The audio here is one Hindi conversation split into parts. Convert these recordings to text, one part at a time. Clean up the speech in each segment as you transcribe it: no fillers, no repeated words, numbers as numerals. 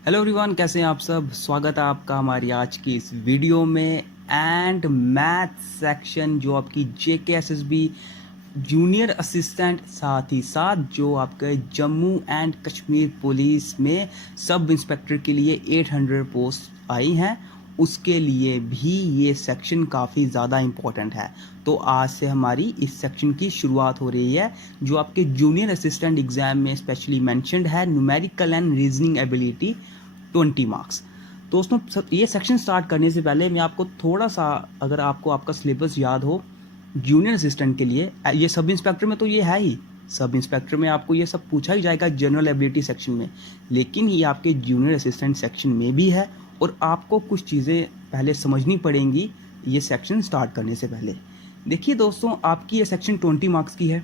हेलो एवरीवन, कैसे हैं आप सब। स्वागत है आपका हमारी आज की इस वीडियो में। एंड मैथ सेक्शन जो आपकी JKSSB जूनियर असिस्टेंट, साथ ही साथ जो आपके जम्मू एंड कश्मीर पुलिस में सब इंस्पेक्टर के लिए 800 पोस्ट आई हैं, उसके लिए भी ये सेक्शन काफ़ी ज़्यादा इम्पोर्टेंट है। तो आज से हमारी इस सेक्शन की शुरुआत हो रही है, जो आपके जूनियर असिस्टेंट एग्ज़ाम में स्पेशली मेंशन्ड है, numerical and reasoning ability 20 marks. दोस्तों, ये सेक्शन स्टार्ट करने से पहले मैं आपको थोड़ा सा, अगर आपको आपका सिलेबस याद हो, जूनियर असिस्टेंट के लिए, ये सब इंस्पेक्टर में तो ये है ही, सब इंस्पेक्टर में आपको ये सब पूछा ही जाएगा जनरल एबिलिटी सेक्शन में, लेकिन ये आपके जूनियर असिस्टेंट सेक्शन में भी है और आपको कुछ चीज़ें पहले समझनी पड़ेंगी ये सेक्शन स्टार्ट करने से पहले। देखिए दोस्तों, आपकी ये सेक्शन 20 मार्क्स की है।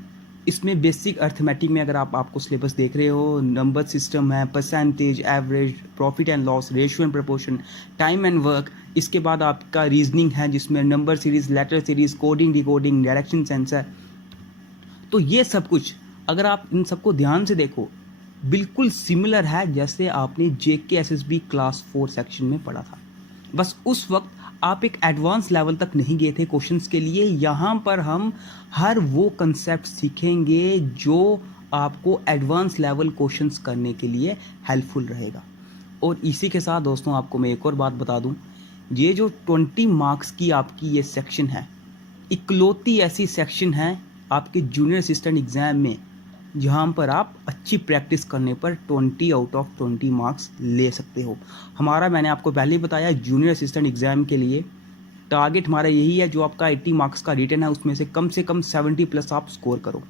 इसमें बेसिक अर्थमेटिक में अगर आपको सिलेबस देख रहे हो, नंबर सिस्टम है, percentage, average, profit and loss, ratio and proportion, time and work. इसके बाद आपका रीजनिंग है जिसमें number series, letter series, coding, decoding, direction sense. तो ये सब कुछ अगर आप इन सबको ध्यान से देखो, बिल्कुल सिमिलर है जैसे आपने JKSSB क्लास 4 सेक्शन में पढ़ा था। बस उस वक्त आप एक एडवांस लेवल तक नहीं गए थे क्वेश्चंस के लिए। यहाँ पर हम हर वो कंसेप्ट सीखेंगे जो आपको एडवांस लेवल क्वेश्चंस करने के लिए हेल्पफुल रहेगा। और इसी के साथ दोस्तों, आपको मैं एक और बात बता दूं, ये जो 20 मार्क्स की आपकी ये सेक्शन है, इकलौती ऐसी सेक्शन है आपके जूनियर असिस्टेंट एग्ज़ाम में जहाँ पर आप अच्छी प्रैक्टिस करने पर 20 आउट ऑफ 20 मार्क्स ले सकते हो। हमारा, मैंने आपको पहले ही बताया, जूनियर असिस्टेंट एग्ज़ाम के लिए टारगेट हमारा यही है, जो आपका 80 मार्क्स का रिटन है उसमें से कम 70 प्लस आप स्कोर करो।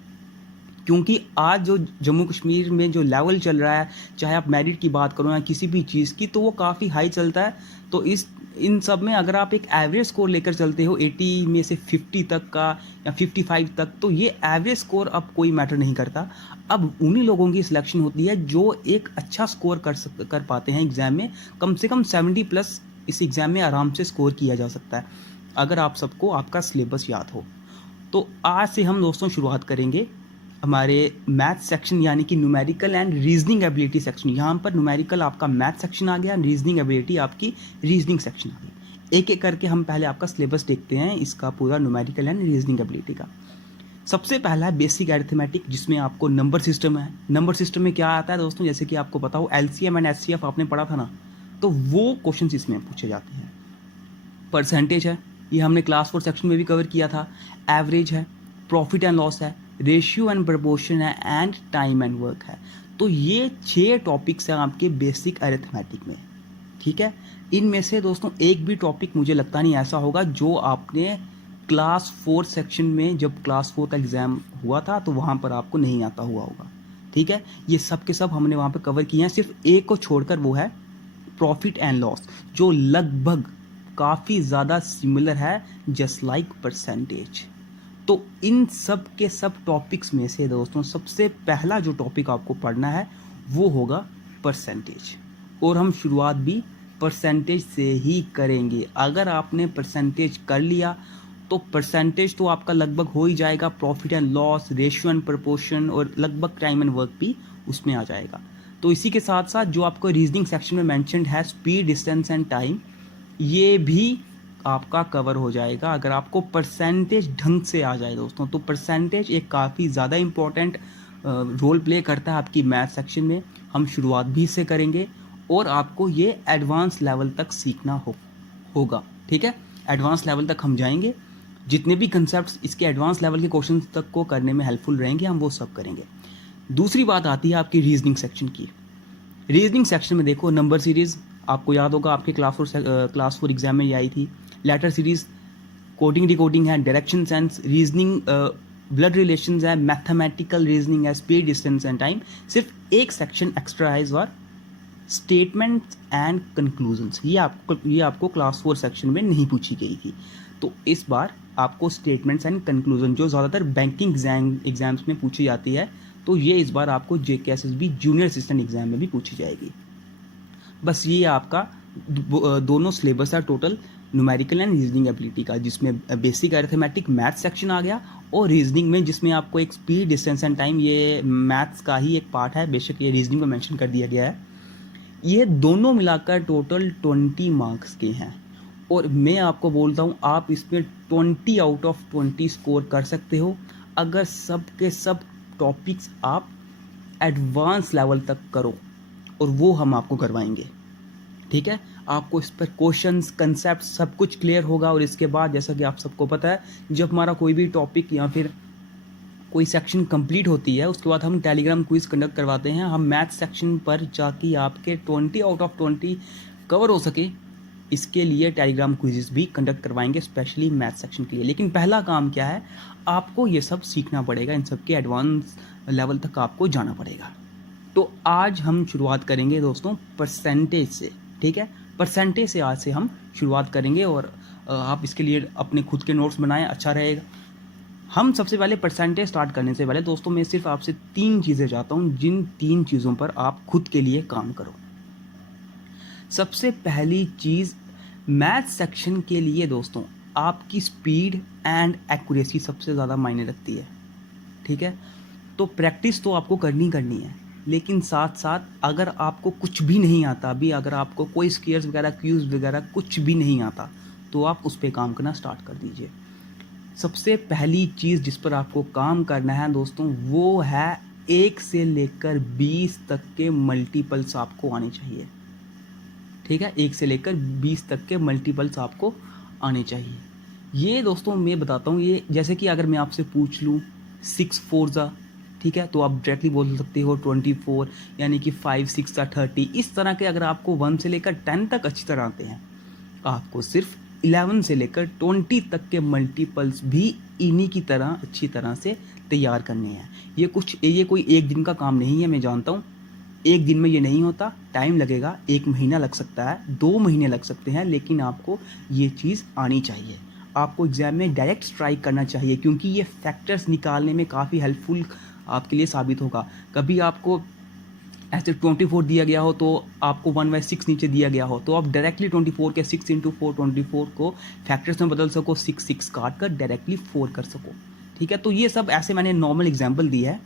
क्योंकि आज जो जम्मू कश्मीर में जो लेवल चल रहा है, चाहे आप मेरिट की बात करो या किसी भी चीज़ की, तो वो काफ़ी हाई चलता है। तो इन सब में अगर आप एक एवरेज स्कोर लेकर चलते हो 80 में से 50 तक का या 55 तक, तो ये एवरेज स्कोर अब कोई मैटर नहीं करता। अब उन्हीं लोगों की सिलेक्शन होती है जो एक अच्छा स्कोर कर पाते हैं एग्ज़ाम में। कम से कम 70 प्लस इस एग्ज़ाम में आराम से स्कोर किया जा सकता है अगर आप सबको आपका सिलेबस याद हो। तो आज से हम दोस्तों शुरुआत करेंगे हमारे मैथ सेक्शन, यानी कि numerical and reasoning ability section. यहाँ पर न्यूमेरिकल आपका मैथ सेक्शन आ गया, रीजनिंग एबिलिटी आपकी रीजनिंग सेक्शन आ गई। एक एक करके हम पहले आपका सिलेबस देखते हैं इसका पूरा न्यूमेरिकल एंड रीजनिंग एबिलिटी का। सबसे पहला है बेसिक अरिथमेटिक, जिसमें आपको नंबर सिस्टम है। नंबर सिस्टम में क्या आता है दोस्तों, जैसे कि आपको पता हो LCM एंड HCF आपने पढ़ा था ना, तो वो क्वेश्चन इसमें पूछे जाते हैं। परसेंटेज है, ये हमने क्लास 4 सेक्शन में भी कवर किया था। एवरेज है, प्रॉफिट एंड लॉस है, रेशियो एंड प्रोपोर्शन है, एंड टाइम एंड वर्क है। तो ये 6 टॉपिक्स हैं आपके बेसिक अरिथमेटिक में। ठीक है, इनमें से दोस्तों एक भी टॉपिक मुझे लगता नहीं ऐसा होगा जो आपने क्लास 4 सेक्शन में, जब क्लास 4 का एग्ज़ाम हुआ था तो वहाँ पर आपको नहीं आता हुआ होगा। ठीक है, ये सब के सब हमने वहाँ पर कवर किए हैं, सिर्फ एक को छोड़कर, वो है प्रॉफिट एंड लॉस, जो लगभग काफ़ी ज़्यादा सिमिलर है, जस्ट लाइक परसेंटेज। तो इन सब के सब टॉपिक्स में से दोस्तों सबसे पहला जो टॉपिक आपको पढ़ना है वो होगा परसेंटेज। और हम शुरुआत भी परसेंटेज से ही करेंगे। अगर आपने परसेंटेज कर लिया तो परसेंटेज तो आपका लगभग हो ही जाएगा, profit and loss, ratio and proportion, और लगभग टाइम एंड वर्क भी उसमें आ जाएगा। तो इसी के साथ साथ जो आपको रीजनिंग सेक्शन में मेंशन्ड है, स्पीड, डिस्टेंस एंड टाइम, ये भी आपका कवर हो जाएगा अगर आपको परसेंटेज ढंग से आ जाए दोस्तों। तो परसेंटेज एक काफ़ी ज़्यादा इम्पोर्टेंट रोल प्ले करता है आपकी मैथ सेक्शन में। हम शुरुआत भी इससे करेंगे और आपको ये एडवांस लेवल तक सीखना होगा। ठीक है, एडवांस लेवल तक हम जाएंगे, जितने भी कंसेप्ट इसके एडवांस लेवल के क्वेश्चन तक को करने में हेल्पफुल रहेंगे हम वो सब करेंगे। दूसरी बात आती है आपकी रीजनिंग सेक्शन की। रीजनिंग सेक्शन में देखो, नंबर सीरीज़ आपको याद होगा, आपके क्लास 4 एग्जाम में ये आई थी। लेटर सीरीज, कोडिंग, डिकोडिंग है, direction sense, reasoning, blood relations है, मैथमेटिकल रीजनिंग है, स्पीड, डिस्टेंस एंड टाइम। सिर्फ एक सेक्शन एक्स्ट्रा है इस बार, स्टेटमेंट्स एंड कंक्लूजन्स। ये आपको क्लास 4 सेक्शन में नहीं पूछी गई थी। तो इस बार आपको स्टेटमेंट्स एंड कंक्लूजन, जो ज़्यादातर बैंकिंग एग्जाम्स में पूछी जाती है, तो ये इस बार आपको JKSSB जूनियर असिस्टेंट एग्जाम में भी पूछी जाएगी। बस ये आपका दोनों सिलेबस है total numerical and reasoning ability का, जिसमें बेसिक अरिथमेटिक मैथ सेक्शन आ गया, और रीजनिंग में जिसमें आपको एक स्पीड, डिस्टेंस एंड टाइम, ये मैथ्स का ही एक पार्ट है, बेशक ये रीजनिंग में मेंशन कर दिया गया है। ये दोनों मिलाकर टोटल 20 मार्क्स के हैं और मैं आपको बोलता हूँ आप इसमें 20 आउट ऑफ 20 स्कोर कर सकते हो अगर सब के सब टॉपिक्स आप एडवांस लेवल तक करो, और वो हम आपको करवाएंगे। ठीक है, आपको इस पर क्वेश्चंस, कंसेप्ट सब कुछ क्लियर होगा। और इसके बाद जैसा कि आप सबको पता है, जब हमारा कोई भी टॉपिक या फिर कोई सेक्शन कंप्लीट होती है उसके बाद हम टेलीग्राम क्विज कंडक्ट करवाते हैं। हम मैथ सेक्शन पर जाके आपके 20 आउट ऑफ 20 कवर हो सके, इसके लिए टेलीग्राम क्विजेस भी कंडक्ट करवाएंगे स्पेशली मैथ सेक्शन के लिए। लेकिन पहला काम क्या है, आपको ये सब सीखना पड़ेगा, इन सब के एडवांस लेवल तक आपको जाना पड़ेगा। तो आज हम शुरुआत करेंगे दोस्तों परसेंटेज से। ठीक है, परसेंटेज से आज से हम शुरुआत करेंगे और आप इसके लिए अपने खुद के नोट्स बनाएं, अच्छा रहेगा। हम सबसे पहले परसेंटेज स्टार्ट करने से पहले दोस्तों मैं सिर्फ आपसे 3 चीज़ें चाहता हूँ, जिन 3 चीज़ों पर आप खुद के लिए काम करो। सबसे पहली चीज़, मैथ सेक्शन के लिए दोस्तों आपकी स्पीड एंड एक्यूरेसी सबसे ज़्यादा मायने रखती है। ठीक है, तो प्रैक्टिस तो आपको करनी है, लेकिन साथ साथ अगर आपको कुछ भी नहीं आता, अभी अगर आपको कोई स्केयर्स वगैरह, क्यूज वगैरह कुछ भी नहीं आता, तो आप उस पर काम करना स्टार्ट कर दीजिए। सबसे पहली चीज़ जिस पर आपको काम करना है दोस्तों, वो है 1 से लेकर 20 तक के मल्टीपल्स आपको आने चाहिए। ठीक है, 1 से लेकर 20 तक के मल्टीपल्स आपको आने चाहिए। ये दोस्तों मैं बताता हूँ, ये जैसे कि अगर मैं आपसे पूछ लूँ 6 4 ज़ा, ठीक है, तो आप डायरेक्टली बोल सकते हो 24, यानी कि 5 6 ज़ा 30। इस तरह के अगर आपको 1 से लेकर 10 तक अच्छी तरह आते हैं, आपको सिर्फ 11 से लेकर 20 तक के मल्टीपल्स भी इन्हीं की तरह अच्छी तरह से तैयार करने हैं। ये कोई एक दिन का काम नहीं है, मैं जानता हूँ एक दिन में ये नहीं होता, टाइम लगेगा, 1 महीना लग सकता है, 2 महीने लग सकते हैं, लेकिन आपको ये चीज़ आनी चाहिए। आपको एग्जाम में डायरेक्ट स्ट्राइक करना चाहिए, क्योंकि ये फैक्टर्स निकालने में काफ़ी हेल्पफुल आपके लिए साबित होगा। कभी आपको ऐसे 24 दिया गया हो तो आपको 1/6 नीचे दिया गया हो, तो आप डायरेक्टली 24 के 6 × 4 24 को फैक्टर्स में बदल सको, 6 6 काट कर डायरेक्टली 4 कर सको। ठीक है, तो ये सब ऐसे मैंने नॉर्मल एग्जाम्पल दिया है,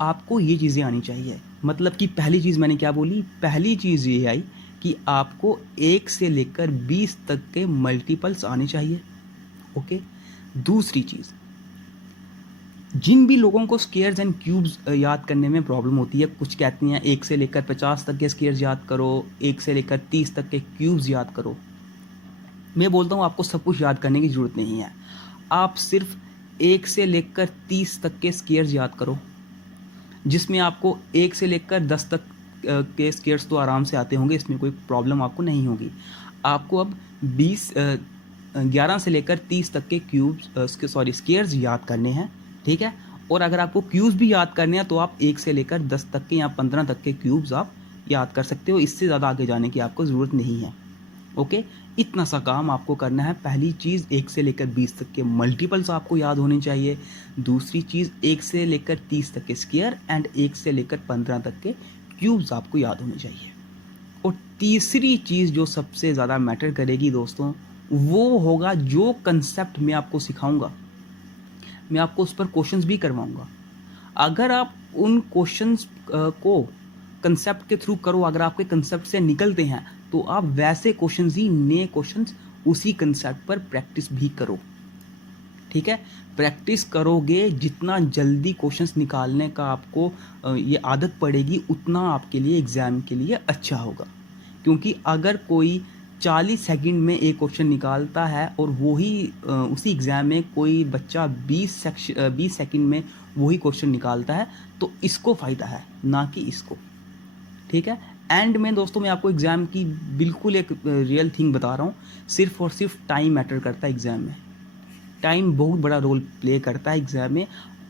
आपको ये चीज़ें आनी चाहिए। मतलब कि पहली चीज़ मैंने क्या बोली, पहली चीज़ ये आई कि आपको 1 से लेकर 20 तक के मल्टीपल्स आने चाहिए। ओके, दूसरी चीज़, जिन भी लोगों को स्केयर्स एंड क्यूब्स याद करने में प्रॉब्लम होती है, कुछ कहती हैं 1 से लेकर 50 तक के स्केयर्स याद करो, 1 से लेकर 30 तक के क्यूब्स याद करो, मैं बोलता हूँ आपको सब कुछ याद करने की ज़रूरत नहीं है। आप सिर्फ 1 से लेकर 30 तक के स्केयर्स याद करो, जिसमें आपको 1 से लेकर 10 तक के स्केयर्स तो आराम से आते होंगे, इसमें कोई प्रॉब्लम आपको नहीं होगी। आपको अब 11 से लेकर 30 तक के स्केयर्स याद करने हैं। ठीक है, और अगर आपको क्यूब्स भी याद करने हैं तो आप 1 से लेकर 10 तक के या 15 तक के क्यूब्स आप याद कर सकते हो, इससे ज़्यादा आगे जाने की आपको ज़रूरत नहीं है। ओके, इतना सा काम आपको करना है। पहली चीज़, 1 से लेकर 20 तक के मल्टीपल्स आपको याद होने चाहिए। दूसरी चीज़, 1 से लेकर 30 तक के स्केयर एंड 1 से लेकर 15 तक के क्यूब्स आपको याद होने चाहिए। और तीसरी चीज़ जो सबसे ज़्यादा मैटर करेगी दोस्तों, वो होगा जो कंसेप्ट मैं आपको सिखाऊंगा, मैं आपको उस पर क्वेश्चंस भी करवाऊंगा। अगर आप उन क्वेश्चंस को कंसेप्ट के थ्रू करो, अगर आपके कंसेप्ट से निकलते हैं, तो आप वैसे क्वेश्चंस ही, नए क्वेश्चंस उसी कंसेप्ट पर प्रैक्टिस भी करो। ठीक है, प्रैक्टिस करोगे, जितना जल्दी क्वेश्चंस निकालने का आपको ये आदत पड़ेगी, उतना आपके लिए एग्ज़ाम के लिए अच्छा होगा। क्योंकि अगर कोई 40 सेकंड में एक क्वेश्चन निकालता है और वही उसी एग्ज़ाम में कोई बच्चा 20 सेकंड में वही क्वेश्चन निकालता है, तो इसको फ़ायदा है, ना कि इसको। ठीक है, एंड में दोस्तों मैं आपको एग्ज़ाम की बिल्कुल एक रियल थिंग बता रहा हूँ, सिर्फ और सिर्फ टाइम मैटर करता है एग्ज़ाम में। टाइम बहुत बड़ा रोल प्ले करता है एग्ज़ाम में।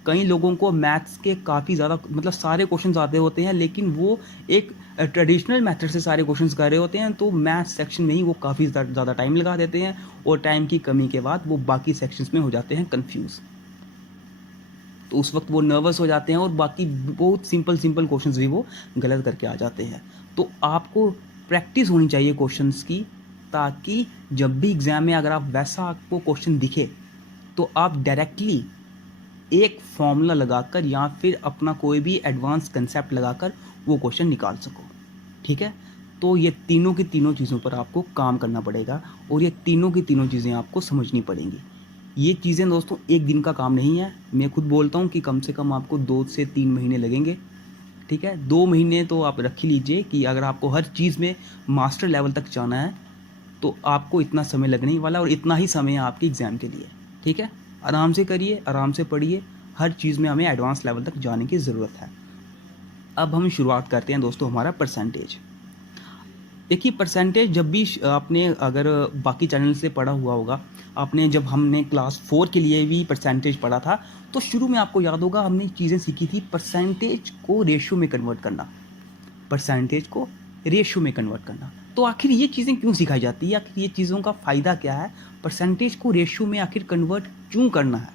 कई लोगों को मैथ्स के काफ़ी ज़्यादा, मतलब सारे क्वेश्चंस आते होते हैं, लेकिन वो एक ट्रेडिशनल मेथड से सारे क्वेश्चंस कर रहे होते हैं, तो मैथ्स सेक्शन में ही वो काफ़ी ज़्यादा टाइम लगा देते हैं, और टाइम की कमी के बाद वो बाकी सेक्शंस में हो जाते हैं कंफ्यूज। तो उस वक्त वो नर्वस हो जाते हैं और बाकी बहुत सिंपल क्वेश्चंस भी वो गलत करके आ जाते हैं। तो आपको प्रैक्टिस होनी चाहिए क्वेश्चंस की, ताकि जब भी एग्ज़ाम में अगर आप वैसा आपको क्वेश्चन दिखे, तो आप डायरेक्टली एक फॉर्मूला लगाकर या फिर अपना कोई भी एडवांस कंसेप्ट लगाकर वो क्वेश्चन निकाल सको। ठीक है। तो ये तीनों की तीनों चीज़ों पर आपको काम करना पड़ेगा और ये तीनों की तीनों चीज़ें आपको समझनी पड़ेंगी। ये चीज़ें दोस्तों एक दिन का काम नहीं है। मैं खुद बोलता हूँ कि कम से कम आपको 2 से 3 महीने लगेंगे। ठीक है, 2 महीने तो आप रख ही लीजिए कि अगर आपको हर चीज़ में मास्टर लेवल तक जाना है तो आपको इतना समय लगने ही वाला और इतना ही समय है आपके एग्ज़ाम के लिए। ठीक है, आराम से करिए, आराम से पढ़िए, हर चीज़ में हमें एडवांस लेवल तक जाने की ज़रूरत है। अब हम शुरुआत करते हैं दोस्तों हमारा परसेंटेज। देखिए परसेंटेज जब भी आपने अगर बाकी चैनल से पढ़ा हुआ होगा, आपने जब हमने क्लास 4 के लिए भी परसेंटेज पढ़ा था तो शुरू में आपको याद होगा हमने चीज़ें सीखी थी परसेंटेज को रेशियो में कन्वर्ट करना, परसेंटेज को रेशियो में कन्वर्ट करना। तो आखिर ये चीज़ें क्यों सिखाई जाती है, आखिर ये चीज़ों का फ़ायदा क्या है, परसेंटेज को रेशियो में आखिर कन्वर्ट क्यों करना है।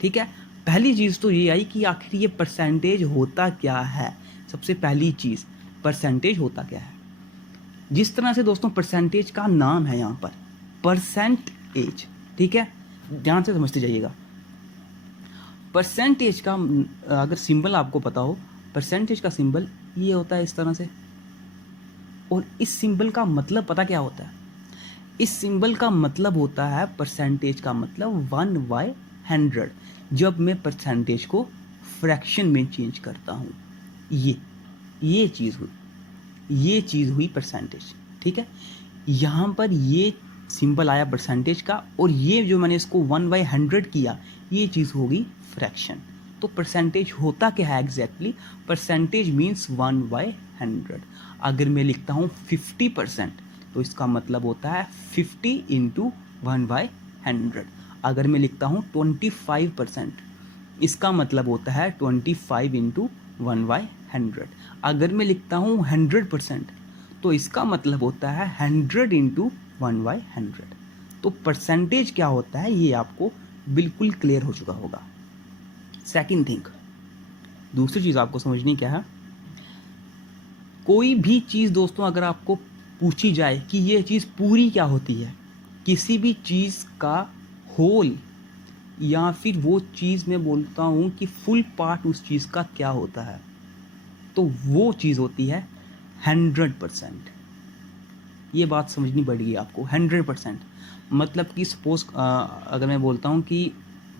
ठीक है, पहली चीज़ तो ये आई कि आखिर ये परसेंटेज होता क्या है। सबसे पहली चीज़, परसेंटेज होता क्या है। जिस तरह से दोस्तों परसेंटेज का नाम है यहाँ पर परसेंट एज, ठीक है, ध्यान से समझते जाइएगा। परसेंटेज का अगर सिंबल आपको पता हो, परसेंटेज का सिंबल ये होता है इस तरह से, और इस सिंबल का मतलब पता क्या होता है। इस सिंबल का मतलब होता है, परसेंटेज का मतलब 1/100। जब मैं परसेंटेज को फ्रैक्शन में चेंज करता हूँ, ये चीज़ हुई, ये चीज़ हुई परसेंटेज। ठीक है, यहाँ पर ये सिंबल आया परसेंटेज का और ये जो मैंने इसको 1/100 किया, ये चीज़ होगी फ्रैक्शन। तो परसेंटेज होता क्या है एग्जैक्टली, परसेंटेज मीन्स 1/100। अगर मैं लिखता हूँ 50% तो इसका मतलब होता है 50 इंटू 1/100। अगर मैं लिखता हूँ 25% इसका मतलब होता है 25 इंटू 1/100। अगर मैं लिखता हूँ 100% तो इसका मतलब होता है 100 इंटू 1/100। तो परसेंटेज क्या होता है ये आपको बिल्कुल क्लियर हो चुका होगा। सेकंड थिंग, दूसरी चीज़ आपको समझनी क्या है, कोई भी चीज़ दोस्तों अगर आपको पूछी जाए कि ये चीज़ पूरी क्या होती है, किसी भी चीज़ का होल या फिर वो चीज़ मैं बोलता हूँ कि फुल पार्ट उस चीज़ का क्या होता है, तो वो चीज़ होती है 100%। ये बात समझनी पड़ेगी आपको। 100% मतलब कि सपोज़ अगर मैं बोलता हूँ कि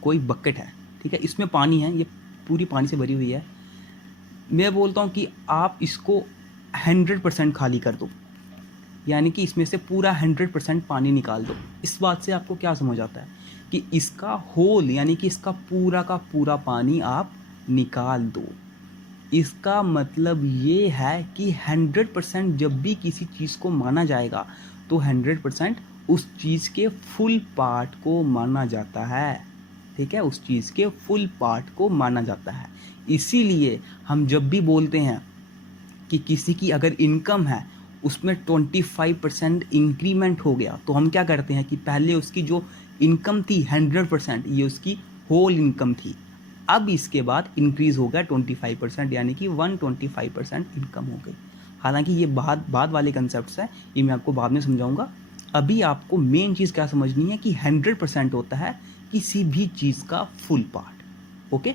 कोई बकेट है, ठीक है, इसमें पानी है, ये पूरी पानी से भरी हुई है, मैं बोलता हूँ कि आप इसको 100% खाली कर दो, यानी कि इसमें से पूरा 100% पानी निकाल दो। इस बात से आपको क्या समझ आता है कि इसका होल यानी कि इसका पूरा का पूरा पानी आप निकाल दो। इसका मतलब ये है कि 100% जब भी किसी चीज़ को माना जाएगा तो 100% उस चीज़ के फुल पार्ट को माना जाता है। ठीक है, उस चीज़ के फुल पार्ट को माना जाता है। इसीलिए हम जब भी बोलते हैं कि किसी की अगर इनकम है उसमें 25% इंक्रीमेंट हो गया, तो हम क्या करते हैं कि पहले उसकी जो इनकम थी 100%, ये उसकी होल इनकम थी, अब इसके बाद इंक्रीज़ हो गया 25%, यानी कि 125% इनकम हो गई। हालांकि ये बाद वाले कंसेप्ट है, ये मैं आपको बाद में समझाऊंगा। अभी आपको मेन चीज़ क्या समझनी है कि 100% होता है किसी भी चीज़ का फुल पार्ट। ओके,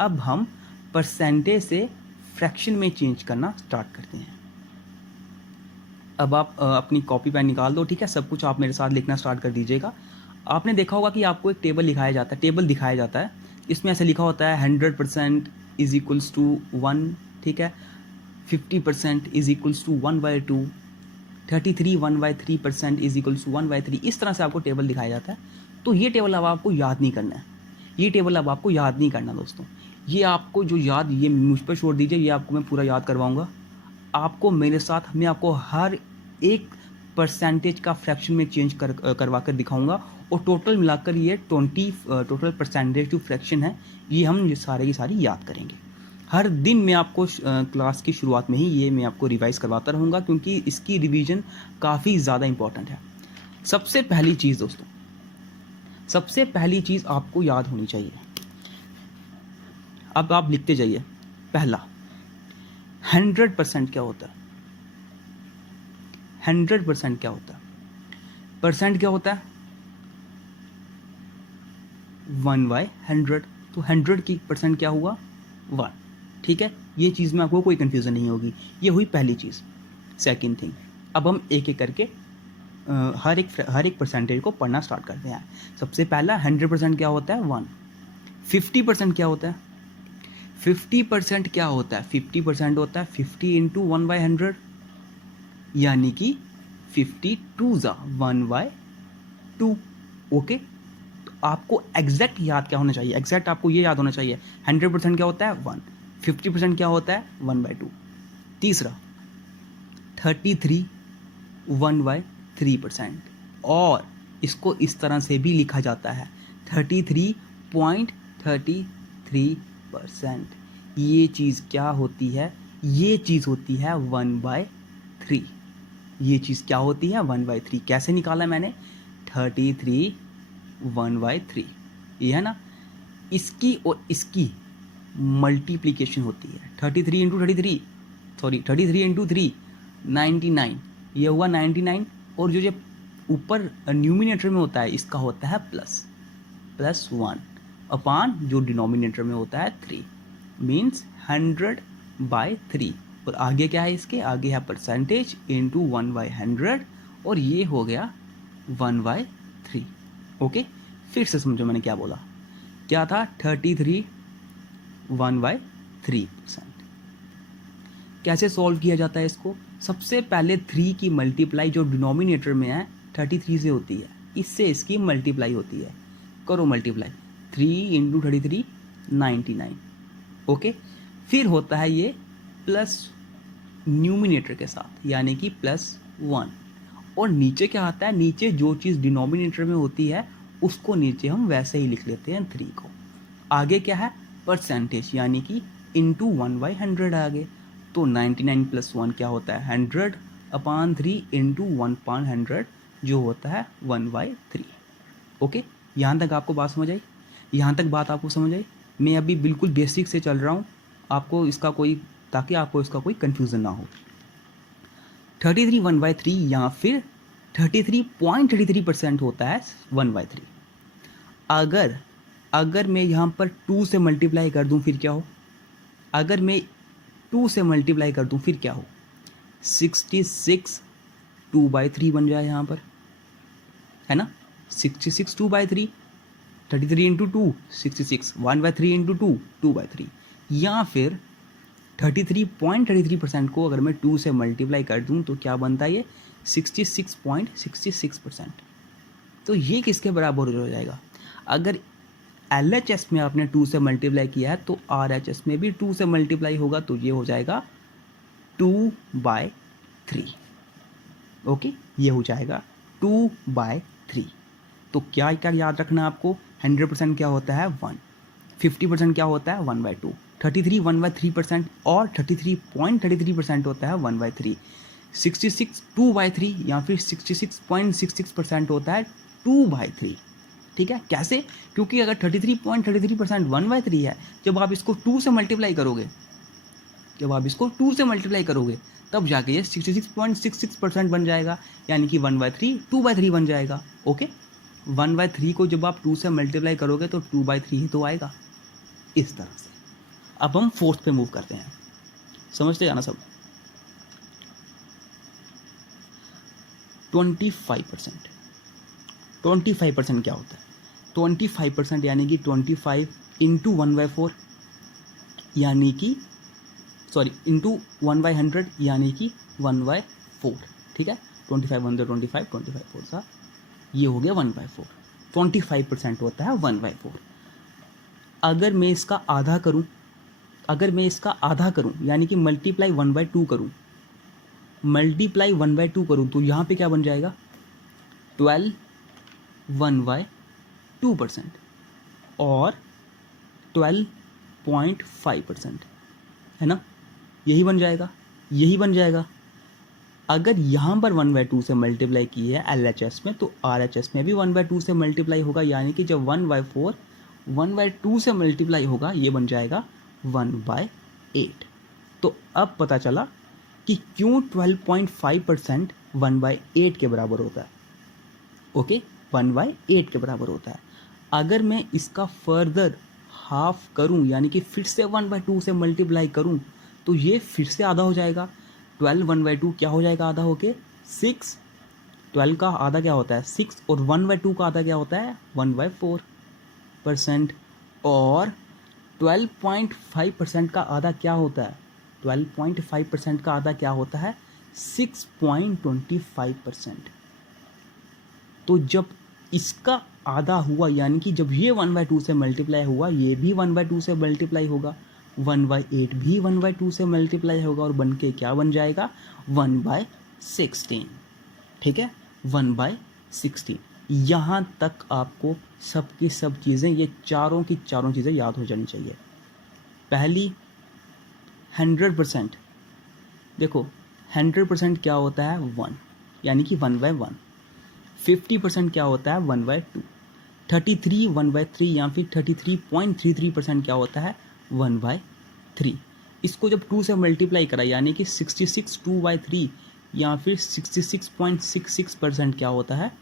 अब हम परसेंटेज से फ्रैक्शन में चेंज करना स्टार्ट करते हैं। अब आप अपनी कॉपी पेन निकाल दो, ठीक है, सब कुछ आप मेरे साथ लिखना स्टार्ट कर दीजिएगा। आपने देखा होगा कि आपको एक टेबल दिखाया जाता है, इसमें ऐसे लिखा होता है 100% इज इक्वल्स टू 1, ठीक है, 50% is equals to 1/2, 33 1/3% is equals to 1/3। इस तरह से आपको टेबल दिखाया जाता है। तो ये टेबल अब आपको याद नहीं करना है, ये टेबल अब आपको याद नहीं करना दोस्तों। ये आपको जो याद, ये मुझ पर छोड़ दीजिए, ये आपको मैं पूरा याद करवाऊंगा। आपको मेरे साथ, मैं आपको हर एक परसेंटेज का फ्रैक्शन में चेंज करवा कर दिखाऊंगा और टोटल मिलाकर ये 20 टोटल परसेंटेज जो फ्रैक्शन है ये हम ये सारे की सारी याद करेंगे। हर दिन मैं आपको क्लास की शुरुआत में ही ये मैं आपको रिवाइज़ करवाता रहूँगा, क्योंकि इसकी रिवीजन काफ़ी ज़्यादा इंपॉर्टेंट है। सबसे पहली चीज़ दोस्तों, सबसे पहली चीज़ आपको याद होनी चाहिए, अब आप लिखते जाइए। पहला, 100% क्या होता है, 100% क्या होता है, परसेंट क्या होता है 1/100, तो 100 की परसेंट क्या हुआ 1। ठीक है, ये चीज़ में आपको कोई कन्फ्यूज़न नहीं होगी। ये हुई पहली चीज़। सेकंड थिंग, अब हम एक एक करके हर एक परसेंटेज को पढ़ना स्टार्ट करते हैं। सबसे पहला 100% क्या होता है 1। 50% क्या होता है 50% क्या होता है 50% होता है 50 इंटू 1/100, यानी कि 52 ज़ा 1/2। ओके, तो आपको एग्जैक्ट याद क्या होना चाहिए, एग्जैक्ट आपको ये याद होना चाहिए 100% क्या होता है 1, 50% क्या होता है 1/2। तीसरा 33 1/3%, और इसको इस तरह से भी लिखा जाता है 33.33%। ये चीज़ क्या होती है, ये चीज़ होती है 1/3। ये चीज़ क्या होती है 1/3। कैसे निकाला मैंने 33 1/3, ये है ना। इसकी और इसकी मल्टीप्लिकेशन होती है 33 इंटू 33, सॉरी 33 इंटू 3 99, ये हुआ 99। और जो ऊपर न्यूमिनेटर में होता है इसका होता है +1 अपान जो डिनोमिनेटर में होता है 3, मीन्स 100/3। और आगे क्या है, इसके आगे है परसेंटेज इंटू 1/100, और ये हो गया 1/3। ओके, फिर से समझो मैंने क्या बोला, क्या था 33 1/3%। कैसे सॉल्व किया जाता है इसको, सबसे पहले 3 की मल्टीप्लाई जो डिनोमिनेटर में है 33 से होती है, इससे इसकी मल्टीप्लाई होती है। करो मल्टीप्लाई, 3 इंटू 33 99। ओके, फिर होता है ये प्लस न्यूमिनेटर के साथ, यानी कि +1। और नीचे क्या आता है, नीचे जो चीज़ डिनोमिनेटर में होती है उसको नीचे हम वैसे ही लिख लेते हैं 3 को। आगे क्या है परसेंटेज, यानी कि इंटू 1/100 आगे, तो 99 + 1 क्या होता है 100/3 इंटू 1/100 जो होता है 1/3। ओके, यहाँ तक आपको बात समझ आई, यहाँ तक बात आपको समझ आई। मैं अभी बिल्कुल बेसिक से चल रहा हूँ आपको इसका कोई, ताकि आपको इसका कोई कन्फ्यूज़न ना हो। 33 1/3 या फिर 33.33% होता है 1/3। अगर मैं यहाँ पर 2 से मल्टीप्लाई कर दूँ फिर क्या हो, अगर मैं 2 से मल्टीप्लाई कर दूँ फिर क्या हो, 66 2/3 बन जाए यहाँ पर, है ना। 66 2/3, 33 इंटू 2 66, 1/3 इंटू 2 2/3। या फिर 33.33% को अगर मैं 2 से मल्टीप्लाई कर दूं तो क्या बनता है ये 66.66%। तो ये किसके बराबर हो जाएगा, अगर LHS में आपने 2 से मल्टीप्लाई किया है तो RHS में भी 2 से मल्टीप्लाई होगा, तो ये हो जाएगा 2/3। ओके, ये हो जाएगा 2/3। तो क्या क्या याद रखना आपको, 100% क्या होता है 1, 50% क्या होता है 1/2, 33 1/3% और 33.33% होता है 1/3, 66 2/3 या फिर 66.66% होता है 2/3। ठीक है, कैसे, क्योंकि अगर 33.33% 1/3 है, जब आप इसको 2 से मल्टीप्लाई करोगे तब जाके ये 66.66% बन जाएगा, यानी कि 1/3 2/3 बन जाएगा। ओके, 1/3 को जब आप 2 से मल्टीप्लाई करोगे तो 2/3 ही तो आएगा, इस तरह से। अब हम फोर्थ पे मूव करते हैं, समझते जाना सब। 25%, 25% क्या होता है, 25% यानी कि 25 इंटू 1/4, यानी कि सॉरी इंटू 1/100 यानी कि 1/4। ठीक है, 25 1 25 25 4 सा ये हो गया 1/4। 25% होता है 1/4। अगर मैं इसका आधा करूं यानी कि मल्टीप्लाई 1/2 करूं तो यहाँ पे क्या बन जाएगा 12 1/2% और 12.5%, है ना, यही बन जाएगा। अगर यहाँ पर 1/2 से मल्टीप्लाई की है LHS में, तो RHS में भी 1/2 से मल्टीप्लाई होगा, यानी कि जब 1/4 1/2 से मल्टीप्लाई होगा ये बन जाएगा 1/8। तो अब पता चला कि क्यों 12.5% 1/8 के बराबर होता है। ओके, 1/8 के बराबर होता है। अगर मैं इसका फर्दर हाफ करूं, यानी कि फिर से 1/2 से मल्टीप्लाई करूं, तो ये फिर से आधा हो जाएगा। 12 1/2 क्या हो जाएगा आधा होके 6। 12 का आधा क्या होता है 6 और 1/2 का आधा क्या होता है 1/4%। और 12.5% का आधा क्या होता है 12.5% का आधा क्या होता है 6.25%। तो जब इसका आधा हुआ यानी कि जब ये 1/2 से मल्टीप्लाई हुआ ये भी 1/2 से मल्टीप्लाई होगा 1/8 भी 1/2 से मल्टीप्लाई होगा और बन के क्या बन जाएगा 1/16। ठीक है 1/16। यहाँ तक आपको सब की सब चीज़ें ये चारों की चारों चीज़ें याद हो जानी चाहिए। पहली 100%। देखो 100% क्या होता है 1 यानी कि 1/1। 50% क्या होता है 1/2। 33 1/3 या फिर 33.33% क्या होता है 1/3। इसको जब 2 से मल्टीप्लाई करा यानी कि 66 2/3 या फिर 66.66% क्या होता है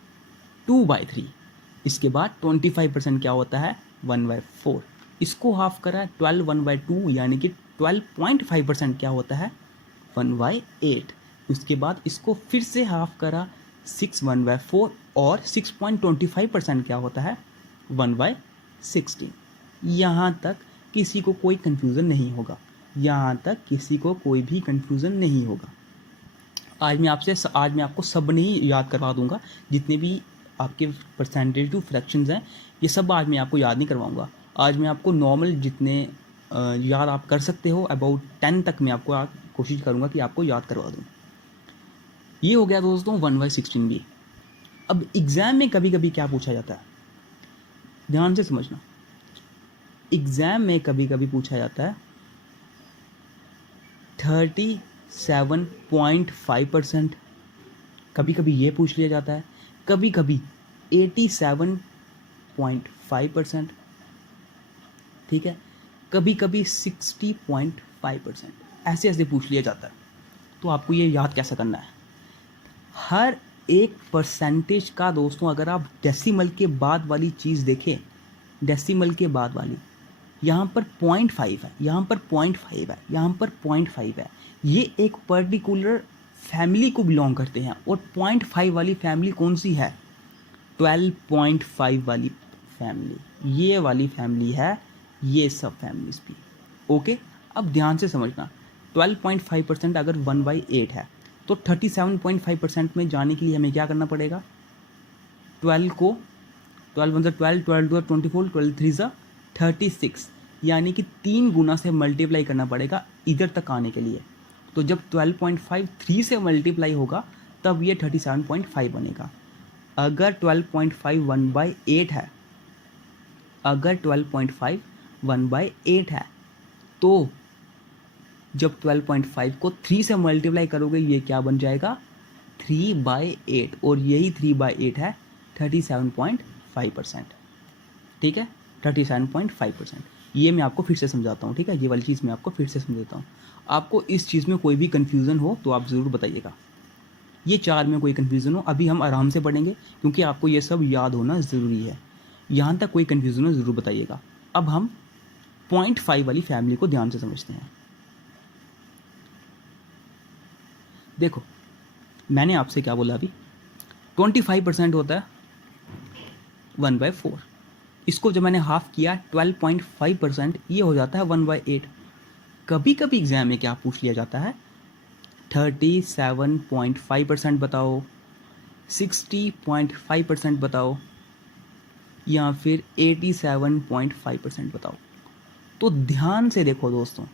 2/3। इसके बाद 25% क्या होता है 1/4। इसको हाफ करा 12 1/2 यानी कि 12.5% क्या होता है 1/8। उसके बाद इसको फिर से हाफ करा 6 1/4 और 6.25% क्या होता है 1/16। यहाँ तक किसी को कोई कन्फ्यूज़न नहीं होगा। यहाँ तक किसी को कोई भी कन्फ्यूज़न नहीं होगा। आज मैं आपको सब नहीं याद करवा दूंगा जितने भी आपके परसेंटेज टू फ्रैक्शंस हैं ये सब आज मैं आपको याद नहीं करवाऊंगा। आज मैं आपको नॉर्मल जितने याद आप कर सकते हो अबाउट 10 तक मैं आपको कोशिश करूंगा कि आपको याद करवा दूं। ये हो गया दोस्तों 1/16 भी। अब एग्ज़ाम में कभी कभी क्या पूछा जाता है ध्यान से समझना। एग्ज़ाम में कभी कभी पूछा जाता है 37.5%। कभी कभी ये पूछ लिया जाता है कभी कभी 87.5%। ठीक है कभी कभी 60.5%। ऐसे ऐसे पूछ लिया जाता है। तो आपको ये याद कैसे करना है हर एक परसेंटेज का दोस्तों अगर आप डेसिमल के बाद वाली चीज़ देखें डेसिमल के बाद वाली यहाँ पर 0.5 है यहाँ पर 0.5 है यहाँ पर 0.5 है। ये एक पर्टिकुलर फैमिली को बिलोंग करते हैं और 0.5 वाली फैमिली कौन सी है 12.5 वाली फैमिली ये वाली फैमिली है ये सब फैमिलीज भी। ओके अब ध्यान से समझना 12.5% अगर 1/8 है तो 37.5% में जाने के लिए हमें क्या करना पड़ेगा 12 को 12 1 12 12 2 24 12 3 36 यानी कि 3 गुना से मल्टीप्लाई करना पड़ेगा इधर तक आने के लिए। तो जब 12.5 3 से मल्टीप्लाई होगा तब ये 37.5 बनेगा। अगर 12.5 1/8 है अगर 12.5 1/8 है तो जब 12.5 को 3 से मल्टीप्लाई करोगे ये क्या बन जाएगा 3/8 और यही 3/8 है 37.5%। ठीक है 37.5%। ये मैं आपको फिर से समझाता हूँ। ठीक है ये वाली चीज़ मैं आपको फिर से समझाता हूँ। आपको इस चीज़ में कोई भी कन्फ्यूज़न हो तो आप ज़रूर बताइएगा। ये 4 में कोई कन्फ्यूज़न हो अभी हम आराम से पढ़ेंगे क्योंकि आपको ये सब याद होना ज़रूरी है। यहाँ तक कोई कन्फ्यूज़न हो ज़रूर बताइएगा। अब हम 0.5 वाली फैमिली को ध्यान से समझते हैं। देखो मैंने आपसे क्या बोला अभी 25% होता है 1/4। इसको जब मैंने हाफ किया 12.5% ये हो जाता है 1/8। कभी कभी एग्जाम में क्या पूछ लिया जाता है 37.5% बताओ 60.5% बताओ या फिर 87.5% बताओ। तो ध्यान से देखो दोस्तों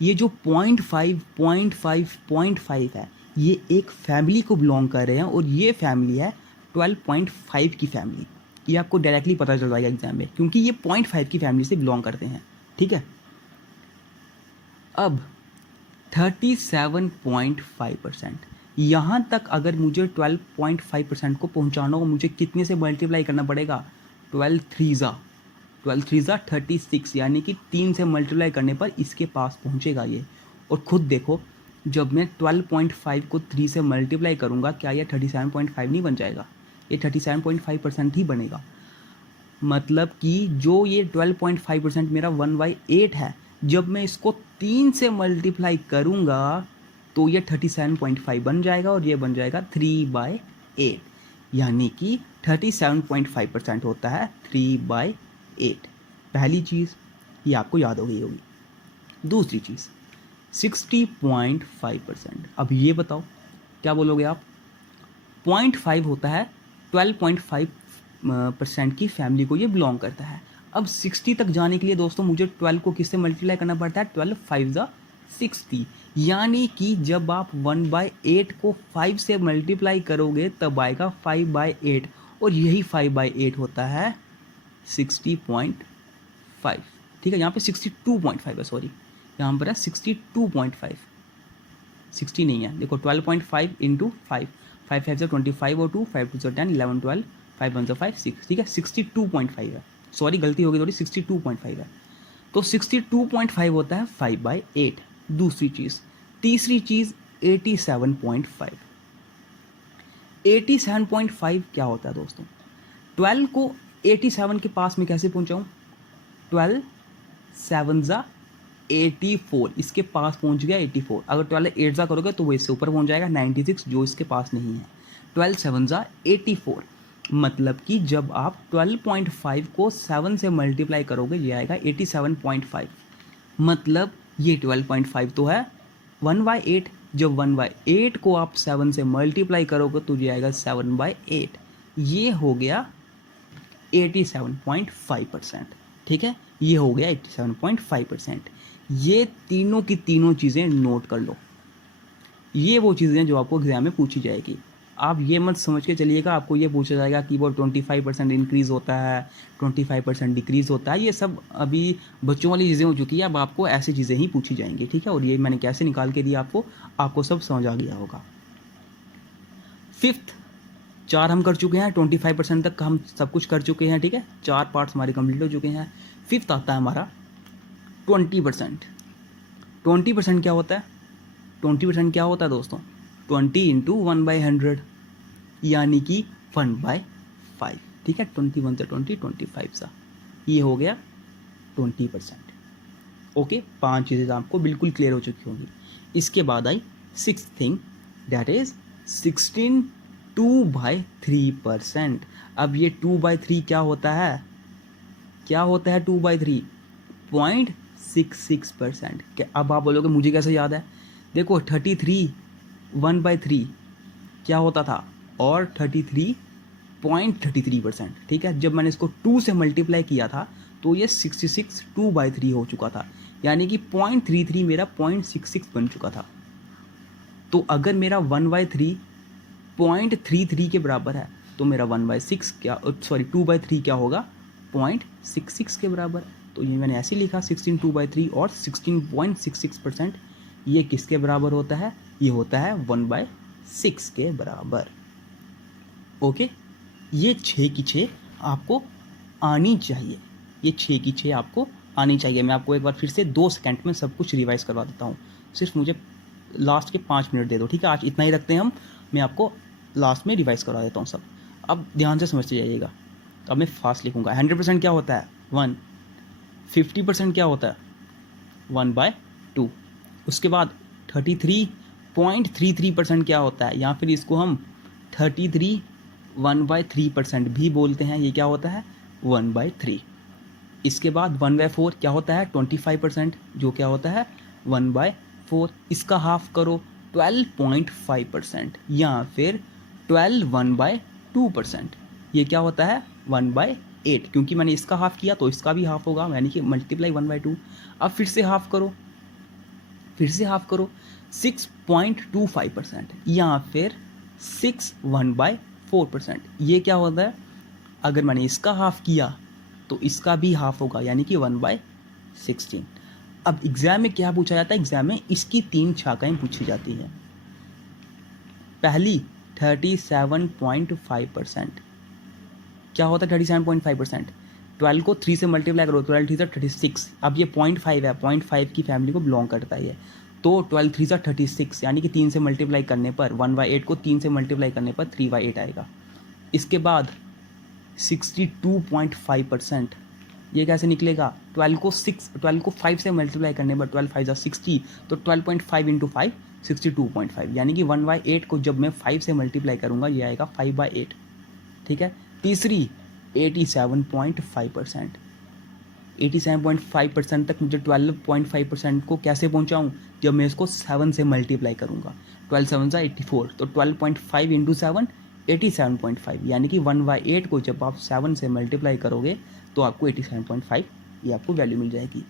ये जो 0.5 है ये एक फैमिली को बिलोंग कर रहे हैं और ये फैमिली है 12.5 की फैमिली। ये आपको डायरेक्टली पता चल जाएगा एग्जाम में क्योंकि ये 0.5 की फैमिली से बिलोंग करते हैं। ठीक है अब 37.5% यहाँ तक अगर मुझे 12.5% को पहुँचाना हो मुझे कितने से मल्टीप्लाई करना पड़ेगा 12 3 36 यानी कि 3 से मल्टीप्लाई करने पर इसके पास पहुँचेगा ये। और ख़ुद देखो जब मैं 12.5 को 3 से मल्टीप्लाई करूँगा क्या ये 37.5 नहीं बन जाएगा ये 37.5% ही बनेगा। मतलब कि जो ये 12.5% मेरा 1/8 है जब मैं इसको 3 से मल्टीप्लाई करूँगा तो ये 37.5 बन जाएगा और ये बन जाएगा 3/8, यानी कि 37.5% होता है 3/8। पहली चीज़ ये आपको याद हो गई होगी। दूसरी चीज़ 60.5%। अब ये बताओ क्या बोलोगे आप? 0.5 होता है 12.5% की फैमिली को ये बिलोंग करता है। अब 60 तक जाने के लिए दोस्तों मुझे 12 को किससे मल्टीप्लाई करना पड़ता है? 12 5 ज़ा 60, यानी कि जब आप 1/8 को 5 से मल्टीप्लाई करोगे तब आएगा 5/8, और यही 5/8 होता है 60.5। ठीक है, यहाँ पे 62.5 है, सॉरी यहाँ पर है 62.5, 60 नहीं है। देखो 12.5 इंटू 5, 5 5 ज़ा 25 और 2 5 2 ज़ा 10 11 12 5 1 ज़ा 5 6, ठीक है 62.5 है, सॉरी गलती हो गई थोड़ी, 62.5 है। तो 62.5 होता है 5/8। दूसरी चीज़, तीसरी चीज़ 87.5। 87.5 क्या होता है दोस्तों? 12 को 87 के पास में कैसे पहुंचाऊं? 12 7 ज़ा 84, इसके पास पहुंच गया 84। अगर 12 8 ज़ा करोगे तो वो इससे ऊपर पहुंच जाएगा 96, जो इसके पास नहीं है। 12 7 ज़ा 84, मतलब कि जब आप 12.5 को 7 से मल्टीप्लाई करोगे ये आएगा 87.5। मतलब ये 12.5 तो है 1/8, जब 1/8 को आप 7 से मल्टीप्लाई करोगे तो ये आएगा 7/8। ये हो गया 87.5%। ठीक है, ये हो गया 87.5%। ये तीनों की तीनों चीज़ें नोट कर लो। ये वो चीज़ें जो आपको एग्जाम में पूछी जाएगी। आप ये मत समझ के चलिएगा आपको ये पूछा जाएगा कि वो 25% इंक्रीज़ होता है, 25% डिक्रीज़ होता है। ये सब अभी बच्चों वाली चीज़ें हो चुकी है, अब आपको ऐसी चीज़ें ही पूछी जाएंगी। ठीक है, और ये मैंने कैसे निकाल के दिया आपको सब समझ आ गया होगा। फिफ्थ, 4 हम कर चुके हैं, 25% तक हम सब कुछ कर चुके हैं। ठीक है, 4 पार्ट्स हमारे कंप्लीट हो चुके हैं। फिफ्थ आता है हमारा 20%। 20% क्या होता है? 20% क्या होता है दोस्तों? 20 इंटू 1/100, यानी कि 1/5। ठीक है, 21 से 20 25 सा, ये हो गया 20%। ओके, 5 चीज़ें आपको बिल्कुल क्लियर हो चुकी होंगी। इसके बाद आई सिक्स थिंग, दैट इज 16 2/3%। अब ये 2/3 क्या होता है? क्या होता है 2/3? 0.66%। अब आप बोलोगे मुझे कैसे याद है? देखो 33 1/3 क्या होता था, और 33.33%। ठीक है, जब मैंने इसको 2 से मल्टीप्लाई किया था तो ये 66 2/3 हो चुका था, यानी कि 0.33 मेरा 0.66 बन चुका था। तो अगर मेरा 1/3 0.33 के बराबर है तो मेरा 1/6 क्या, सॉरी 2/3 क्या होगा? 0.66 के बराबर। तो ये मैंने ऐसे लिखा 16 2/3 और 16.66%। ये किसके बराबर होता है? ये होता है 1/6 के बराबर। ओके, ये 6 की 6 आपको आनी चाहिए, ये 6 की 6 आपको आनी चाहिए। मैं आपको एक बार फिर से 2 सेकंड में सब कुछ रिवाइज करवा देता हूँ, सिर्फ मुझे लास्ट के 5 मिनट दे दो। ठीक है, आज इतना ही रखते हैं हम, मैं आपको लास्ट में रिवाइज करवा देता हूँ सब। अब ध्यान से समझते जाइएगा। अब मैं फास्ट लिखूँगा। 100% क्या होता है? 1। 50% क्या होता है? 1/2। उसके बाद 33.33% क्या होता है, या फिर इसको हम 33 1/3% भी बोलते हैं। ये क्या होता है? 1/3। इसके बाद 1/4 क्या होता है? 25%, जो क्या होता है? 1/4। इसका हाफ करो 12.5%, या फिर 12 1/2%। ये क्या होता है? 1/8, क्योंकि मैंने इसका हाफ किया तो इसका भी हाफ होगा, यानी कि मल्टीप्लाई 1/2। अब फिर से हाफ करो, 6.25%, या फिर 6 1/4%। ये क्या होता है? अगर मैंने इसका हाफ किया तो इसका भी हाफ होगा, यानी कि 1/16। अब एग्जाम में क्या पूछा जाता है? एग्जाम में इसकी 3 शाखाएं पूछी जाती हैं। पहली 37.5%। क्या होता है 37.5%? 12 को 3 से मल्टीप्लाई करो, 12 3 36। अब ये 0.5 है, 0.5 की फैमिली को बिलोंग करता है ये। तो 12 3 36, यानी कि 3 से मल्टीप्लाई करने पर 1/8 को 3 से मल्टीप्लाई करने पर 3/8 आएगा। इसके बाद 62.5%, ये कैसे निकलेगा? 12 को 5 से मल्टीप्लाई करने पर 12 5 60, तो 12.5 इंटू 5 62.5, यानी कि 1/8 को जब मैं 5 से मल्टीप्लाई करूँगा ये आएगा 5/8, ठीक है। तीसरी 87.5%, 87.5% तक मुझे 12.5% को कैसे पहुंचाऊं, जब मैं इसको 7 से मल्टीप्लाई करूंगा। 12 7 सा 84, तो 12.5 इंटू 7 87.5, यानी कि 1/8 को जब आप 7 से मल्टीप्लाई करोगे तो आपको 87.5 ये आपको वैल्यू मिल जाएगी।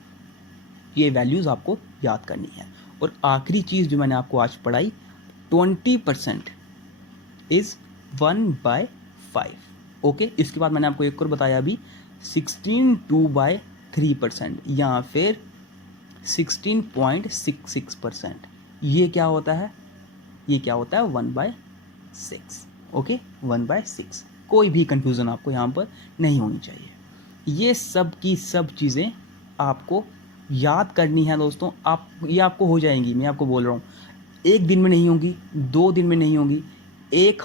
ये वैल्यूज़ आपको याद करनी है। और आखिरी चीज़ जो मैंने आपको आज पढ़ाई, 20% इज़ 1/5। ओके, इसके बाद मैंने आपको एक और बताया अभी, 16 2/3% या फिर 16.66%। ये क्या होता है? ये क्या होता है? 1/6। ओके, 1/6। कोई भी कंफ्यूजन आपको यहाँ पर नहीं होनी चाहिए। ये सब की सब चीज़ें आपको याद करनी है दोस्तों। ये आपको हो जाएंगी, मैं आपको बोल रहा हूँ। एक दिन में नहीं होगी, 2 दिन में नहीं होगी, एक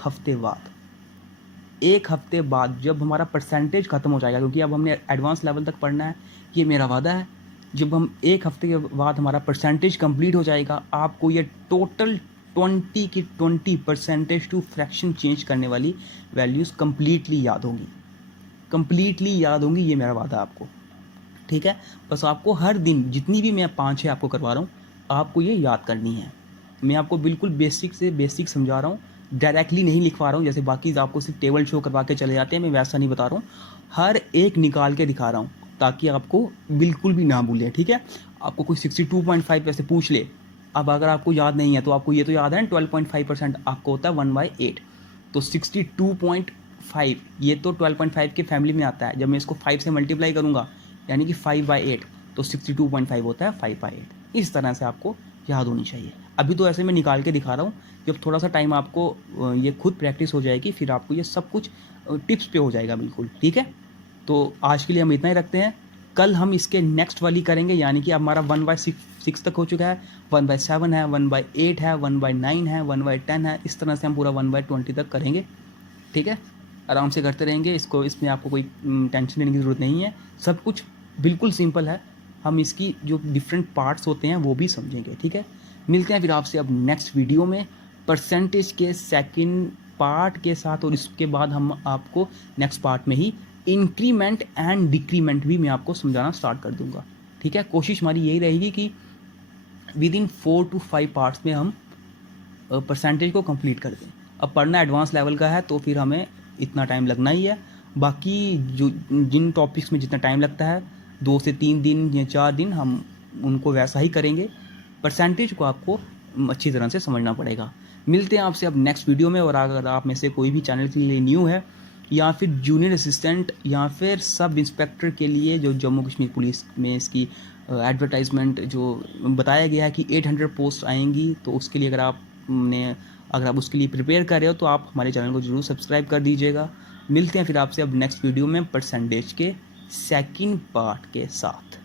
हफ्ते बाद जब हमारा परसेंटेज ख़त्म हो जाएगा, क्योंकि अब हमने एडवांस लेवल तक पढ़ना है, ये मेरा वादा है। जब हम एक हफ्ते के बाद हमारा परसेंटेज कंप्लीट हो जाएगा, आपको ये टोटल 20 की 20 परसेंटेज टू फ्रैक्शन चेंज करने वाली वैल्यूज़ कंप्लीटली याद होंगी, ये मेरा वादा है आपको, ठीक है। बस आपको हर दिन जितनी भी मैं 5-6 आपको करवा रहा हूँ, आपको ये याद करनी है। मैं आपको बिल्कुल बेसिक से बेसिक समझा रहा हूँ, डायरेक्टली नहीं लिखवा रहा हूँ, जैसे बाकी आपको सिर्फ टेबल शो करवा के चले जाते हैं, मैं वैसा नहीं बता रहा हूँ। हर एक निकाल के दिखा रहा हूँ ताकि आपको बिल्कुल भी ना भूलें, ठीक है। आपको कोई 62.5 वैसे पूछ ले, अब अगर आपको याद नहीं है तो आपको ये तो याद है 12.5% आपको होता है 1/8, तो 62.5 ये तो 12.5 के फैमिली में आता है। जब मैं इसको 5 से मल्टीप्लाई करूँगा यानी कि 5/8, तो 62.5 होता है 5/8। इस तरह से आपको याद होनी चाहिए। अभी तो ऐसे मैं निकाल के दिखा रहा हूँ, जब थोड़ा सा टाइम आपको ये खुद प्रैक्टिस हो जाएगी, फिर आपको ये सब कुछ टिप्स पे हो जाएगा बिल्कुल, ठीक है। तो आज के लिए हम इतना ही रखते हैं। कल हम इसके नेक्स्ट वाली करेंगे, यानी कि हमारा 1/6 तक हो चुका है, 1/7 है, 1/8 है, 1/9 है, 1/10 है। इस तरह से हम पूरा 1/20 तक करेंगे, ठीक है। आराम से करते रहेंगे इसको, इसमें आपको कोई टेंशन लेने की ज़रूरत नहीं है। सब कुछ बिल्कुल सिंपल है। हम इसकी जो डिफरेंट पार्ट्स होते हैं वो भी समझेंगे, ठीक है। मिलते हैं फिर आपसे अब नेक्स्ट वीडियो में परसेंटेज के सेकंड पार्ट के साथ, और इसके बाद हम आपको नेक्स्ट पार्ट में ही इंक्रीमेंट एंड डिक्रीमेंट भी मैं आपको समझाना स्टार्ट कर दूंगा, ठीक है। कोशिश हमारी यही रहेगी कि विद इन 4 to 5 पार्ट्स में हम परसेंटेज को कंप्लीट कर दें। अब पढ़ना एडवांस लेवल का है तो फिर हमें इतना टाइम लगना ही है। बाकी जो जिन टॉपिक्स में जितना टाइम लगता है, 2 से 3 दिन या 4 दिन, हम उनको वैसा ही करेंगे। परसेंटेज को आपको अच्छी तरह से समझना पड़ेगा। मिलते हैं आपसे अब नेक्स्ट वीडियो में। और अगर आप में से कोई भी चैनल के लिए न्यू है, या फिर जूनियर असिस्टेंट या फिर सब इंस्पेक्टर के लिए जो जम्मू कश्मीर पुलिस में इसकी एडवर्टाइजमेंट जो बताया गया है कि 800 पोस्ट आएंगी, तो उसके लिए अगर आप उसके लिए प्रिपेयर कर रहे हो तो आप हमारे चैनल को जरूर सब्सक्राइब कर दीजिएगा। मिलते हैं फिर आपसे अब नेक्स्ट वीडियो में परसेंटेज के सेकंड पार्ट के साथ।